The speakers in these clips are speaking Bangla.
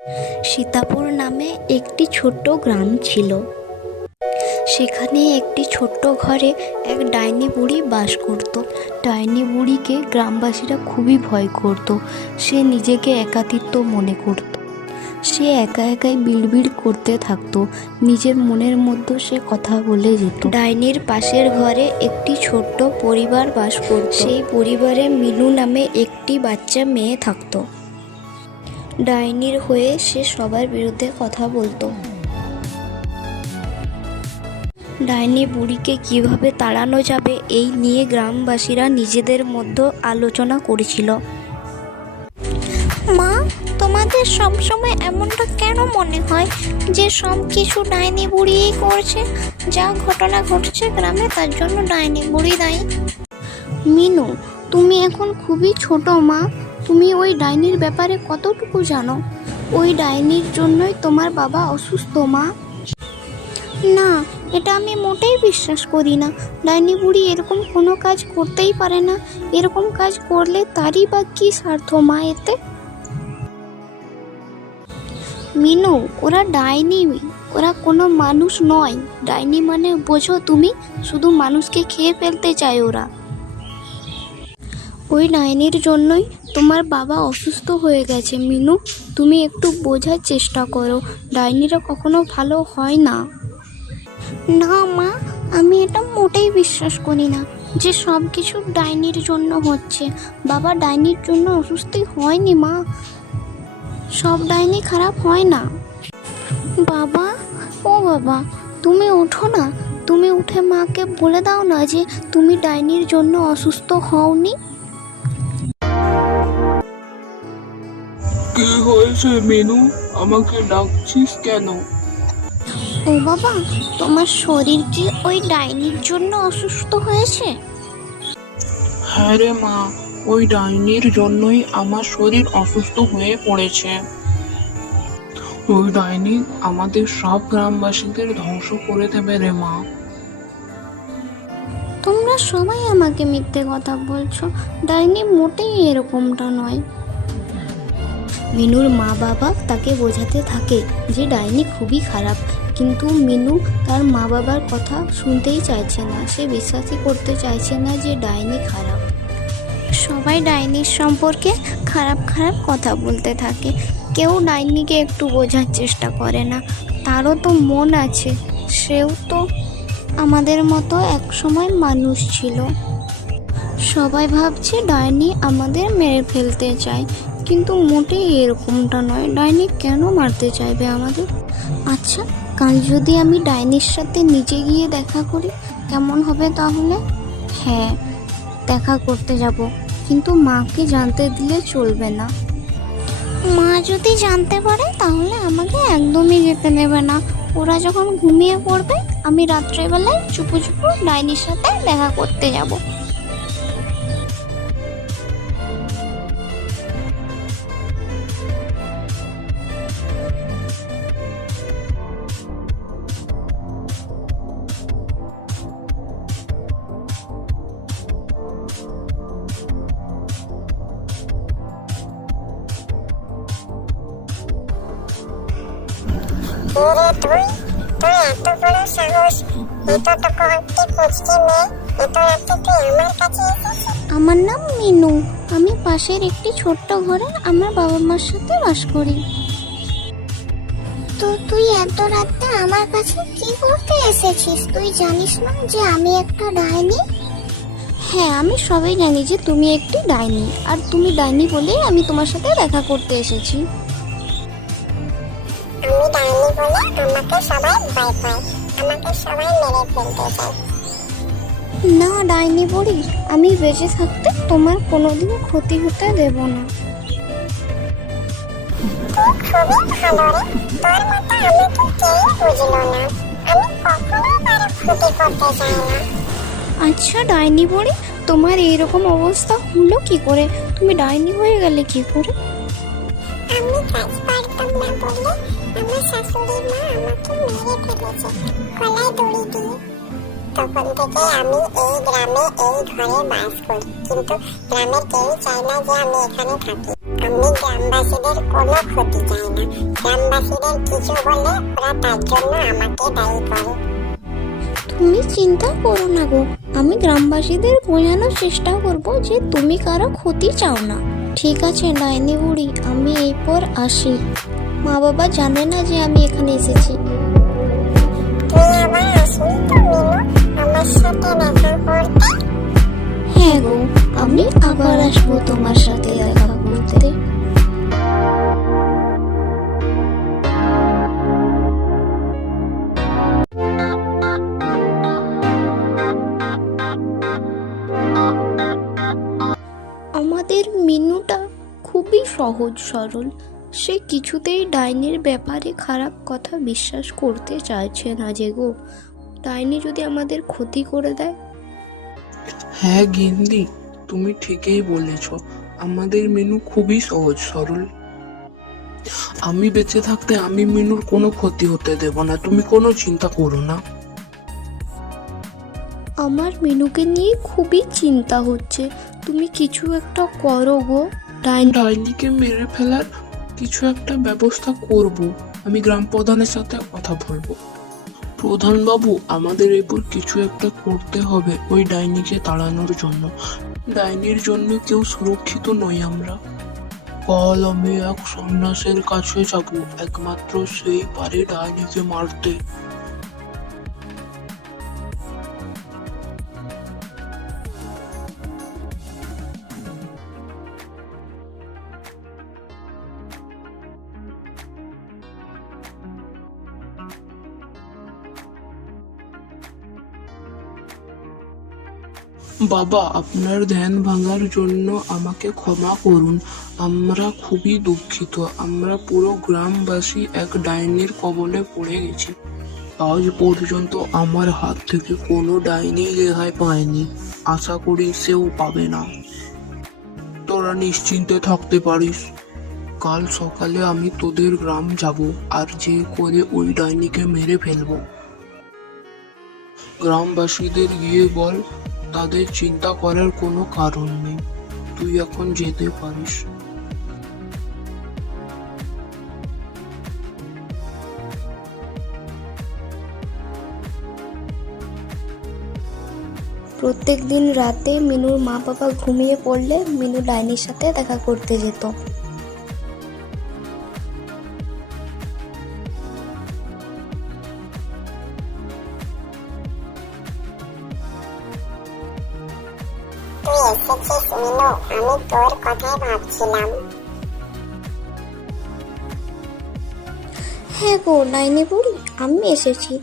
সীতাপুর নামে একটি ছোট্ট গ্রাম ছিল। সেখানে একটি ছোট্ট ঘরে এক ডাইনি বুড়ি বাস করত। ডাইনি বুড়িকে গ্রামবাসীরা খুবই ভয় করত। সে নিজেকে একাকিত্ব মনে করত। সে একা একাই বিড়বিড় করতে থাকতো। নিজের মনের মধ্যে সে কথা বলে যেত। ডাইনির পাশের ঘরে একটি ছোট্ট পরিবার বাস করত। সেই পরিবারে মিনু নামে একটি বাচ্চা মেয়ে থাকতো। ডাইনির হয়ে সে সবার বিরুদ্ধে কথা বলতো। ডাইনি বুড়িকে কিভাবে তাড়ানো যাবে এই নিয়ে গ্রামবাসীরা নিজেদের মধ্যে আলোচনা করেছিল। মা, তোমাদের সবসময় এমনটা কেন মনে হয় যে সব কিছু ডাইনি বুড়িই করছে? যা ঘটনা ঘটছে গ্রামে তার জন্য ডাইনি বুড়ি দায়ী। মিনু, তুমি এখন খুবই ছোট মা। তুমি ওই ডাইনির ব্যাপারে কতটুকু জানো? ওই ডাইনির জন্যই তোমার বাবা অসুস্থ মা। না, এটা আমি মোটেই বিশ্বাস করি না। ডাইনি বুড়ি এরকম কোনো কাজ করতেই পারে না। এরকম কাজ করলে তারই বা কী স্বার্থ মা এতে? মিনু, ওরা ডাইনি, ওরা কোনো মানুষ নয়। ডাইনি মানে বোঝো তুমি, শুধু মানুষকে খেয়ে ফেলতে চায় ওরা। ওই ডাইনির জন্যই তোমার বাবা অসুস্থ হয়ে গেছে মিনু। তুমি একটু বোঝার চেষ্টা করো, ডাইনিরা কখনো ভালো হয় না। না মা, আমি এটা মোটেই বিশ্বাস করি না যে সব কিছু ডাইনির জন্য হচ্ছে। বাবা ডাইনির জন্য অসুস্থই হয়নি মা। সব ডাইনি খারাপ হয় না। বাবা, ও বাবা, তুমি ওঠো না। তুমি উঠে মাকে বলে দাও না যে তুমি ডাইনির জন্য অসুস্থ হওনি। কি হয়েছে মিনু? আমাকে ডাকছিস কেন? ও বাবা, তোমার শরীর কি ওই ডাইনির জন্য অসুস্থ হয়েছে? হ্যাঁ রে মা, ওই ডাইনির জন্যই আমার শরীর অসুস্থ হয়ে পড়েছে। ওই ডাইনি আমাদের সব গ্রামবাসীদের ধ্বংস করে দেবে রে মা। তোমরা সবাই আমাকে মিথ্যে কথা বলছো। ডাইনি মোটেই এরকমটা নয়। মিনুর মা বাবা তাকে বোঝাতে থাকে যে ডাইনি খুবই খারাপ, কিন্তু মিনু তার মা বাবার কথা শুনতেই চাইছে না। সে বিশ্বাসই করতে চাইছে না যে ডাইনি খারাপ। সবাই ডাইনির সম্পর্কে খারাপ খারাপ কথা বলতে থাকে। কেউ ডাইনিকে একটু বোঝার চেষ্টা করে না। তারও তো মন আছে, সেও তো আমাদের মতো এক সময় মানুষ ছিল। সবাই ভাবছে ডাইনি আমাদের মেরে ফেলতে চায়, কিন্তু মোটেই এরকমটা নয়। ডাইনি কেন মারতে চাইবে আমাদের? আচ্ছা, কাল যদি আমি ডাইনির সাথে নিচে গিয়ে দেখা করি কেমন হবে তাহলে? হ্যাঁ, দেখা করতে যাব, কিন্তু মাকে জানতে দিলে চলবে না। মা যদি জানতে পারে তাহলে আমাকে একদমই যেতে দেবে না। ওরা যখন ঘুমিয়ে পড়বে আমি রাত্রেবেলায় চুপু চুপু ডাইনির সাথে দেখা করতে যাব। তুই তুই এত বড় সাহস! এটা তো কয়েকটি পুচকি মেয়ে, এত রাতে তুই আমার কাছে এসেছিস? আমার নাম মিনু। আমি পাশের একটি ছোট্ট ঘরে আমার বাবা মার সাথে বাস করি। তো তুই এত রাতে আমার কাছে কি করতে এসেছিস? তুই জানিস না যে আমি একটা ডাইনি? হ্যাঁ, আমি সবাই জানি যে তুমি একটি ডাইনি, আর তুমি ডাইনি বলেই আমি তোমার সাথে দেখা করতে এসেছি। আমি ডাইনি বলে আমাকে সবাই ভয় পায়, আমাকে সবাই মেরে ফেলতে চায়। না ডাইনি বুড়ি, আমি বেঁচে থাকতে তোমার কোনোদিন ক্ষতি হতে দেব না। তুই খুবই ভালো রে, তোর মতো আমাকে কেউ বুঝলো না। আমি কখনো কারো ক্ষতি করতে চাই না। আচ্ছা ডাইনি বুড়ি, তোমার এইরকম অবস্থা হলো কি করে? তুমি ডাইনি হয়ে গেলে কি করে? আমি কাজ পারতাম না বলে আমার শাশুড়ি মা আমাকে মেরে ফেলেছে গলায় দড়ি দিয়ে। তখন থেকে আমি এই গ্রামে এই ঘরে বাস করি, কিন্তু গ্রামের কেউ চায় না যে আমি এখানে থাকি। আমি গ্রামবাসীদের কোনো ক্ষতি চাই না। গ্রামবাসীদের কিছু বলে ওরা তার জন্য আমাকে দায়ী করে। তুমি চিন্তা করো না গো, আমি গ্রামবাসীদের বোঝানোর চেষ্টা করব যে তুমি কারো ক্ষতি চাও না। ঠিক আছে ডাইনি বুড়ি, আমি এরপর আসি। মা বাবা জানে না যে আমি এখানে এসেছি। তুই আবার আসবি তো মিনু আমার সাথে দেখা করতে? হ্যাঁ গো, আমি আবার আসবো তোমার সাথে দেখা করতে। আমাদের মিনুটা খুবই সহজ সরল। সে কিছুতেই ডাইনির ব্যাপারে খারাপ কথা বিশ্বাস করতে চাইছে না যে গো। ডাইনি যদি আমাদের ক্ষতি করে দেয়। হ্যাঁ গিন্নি, তুমি ঠিকই বলেছ। আমাদের মিনু খুবই সহজ সরল। আমি বেঁচে থাকতে আমি মিনুর কোনো ক্ষতি হতে দেব না, তুমি কোনো চিন্তা করো না। আমার মিনুকে নিয়ে খুবই চিন্তা হচ্ছে। তুমি কিছু একটা করো গো। ডাইনিকে মেরে ফেলার কিছু একটা ব্যবস্থা করব। আমি গ্রাম প্রধানের সাথে কথা বলবো। প্রধান বাবু, আমাদের এরপর কিছু একটা করতে হবে ওই ডাইনিকে তাড়ানোর জন্য। ডাইনির জন্য কেউ সুরক্ষিত নই আমরা। কাল আমি এক সন্ন্যাসের কাছে যাব, একমাত্র সেই পারে ডাইনিকে মারতে। বাবা, আপনার ধ্যান ভাঙার জন্য আমাকে ক্ষমা করুন। আমরা খুবই দুঃখিত। আমরা পুরো গ্রামবাসী এক ডাইনির কবলে পড়ে গেছি। আজ পর্যন্ত আমার হাত থেকে কোনো ডাইনি রেহাই পায়নি, আশা করি সেও পাবে না। তোরা নিশ্চিন্তে থাকতে পারিস। কাল সকালে আমি তোদের গ্রাম যাব আর যে করে ওই ডাইনিকে মেরে ফেলবো। গ্রামবাসীদের গিয়ে বল তাদের চিন্তা করার কোনো কারণ নেই। তুই এখন যেতে পারিস। প্রত্যেক দিন রাতে মিনুর মা বাবা ঘুমিয়ে পড়লে মিনু ডাইনির সাথে দেখা করতে যেত। তুই এসেছিস মিনু, আমি তোর কথাই ভাবছিলাম। হ্যাঁ গো ডাইনি বুড়ি, আমি এসেছি।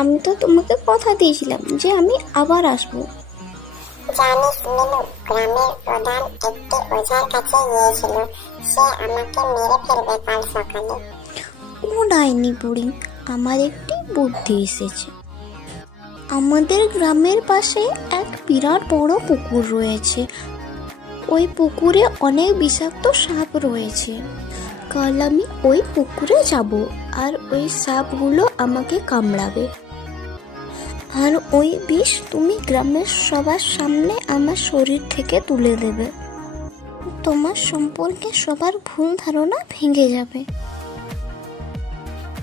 আমি তো তোমাকে কথা দিয়েছিলাম যে আমি আবার আসবো। জানিস মিনু, গ্রামের প্রধান একটি ওঝার কাছে গিয়েছিল। সে আমাকে মেরে ফেলবে কাল সকালে। ও ডাইনি বুড়ি, আমার একটি বুদ্ধি এসেছে। আমাদের গ্রামের পাশে এক বিরাট বড় পুকুর রয়েছে। ওই পুকুরে অনেক বিষাক্ত সাপ রয়েছে। কাল আমি ওই পুকুরে যাব আর ওই সাপগুলো আমাকে কামড়াবে। আর ওই বিষ তুমি গ্রামের সবার সামনে আমার শরীর থেকে তুলে দেবে। তোমার সম্পর্কে সবার ভুল ধারণা ভেঙে যাবে।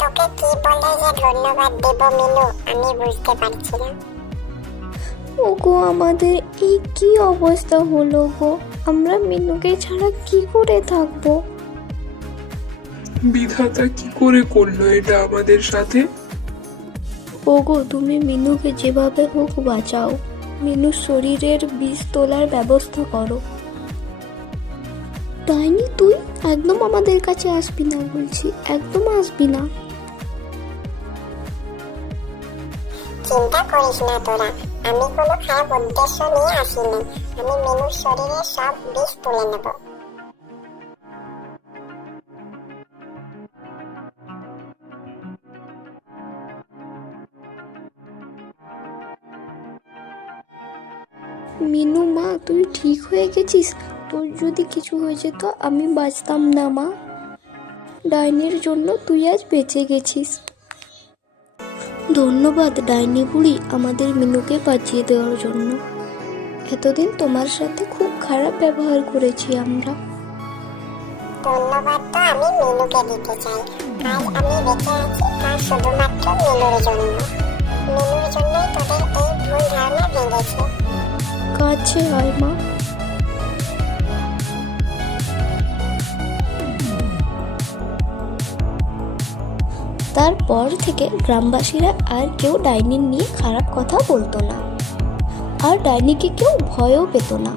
তোকে কি বলে যে ধন্যবাদ দেব মিনু, আমি বুঝতে পারছি না। ওগো, আমাদের এই কি অবস্থা হলো গো। আমরা মিনুকে ছাড়া কি করে থাকবো? বিধাতা কি করে করলো এটা আমাদের সাথে? ওগো, তুমি মিনুকে যেভাবে হোক বাঁচাও। মিনুর শরীরের বিষ তোলার ব্যবস্থা করো। ডাইনি, তুই একদম আমাদের কাছে আসবি না বলছি, একদম আসবি না। চিন্তা করিস না তোরা, আমি কোনো খারাপ উদ্দেশ্য নিয়ে আসিনি। আমি মিনুর শরীরে সব বিষ তুলে নেব। মিনু মা, তুই ঠিক হয়ে গেছিস? তোর যদি কিছু হয়ে যেত আমি বাঁচতাম না মা। ডাইনির জন্য তুই আজ বেঁচে গেছিস। ধন্যবাদ ডাইনি বুড়ি আমাদের মিনুকে বাঁচিয়ে দেওয়ার জন্য। এতদিন তোমার সাথে খুব খারাপ ব্যবহার করেছি আমরা। ধন্যবাদ তো আমি মিনুকে দিতে চাই। আজ আমি বেঁচে আছি তা শুধুমাত্র মিনুর জন্য। মিনুর জন্যই তোদের এই ভুল ধারণা ভেঙেছে। কাছে হয় মা। তারপর থেকে গ্রামবাসীরা আর কেউ ডাইনি নিয়ে খারাপ কথা বলতো না, আর ডাইনিকে কেউ ভয়ও পেত না।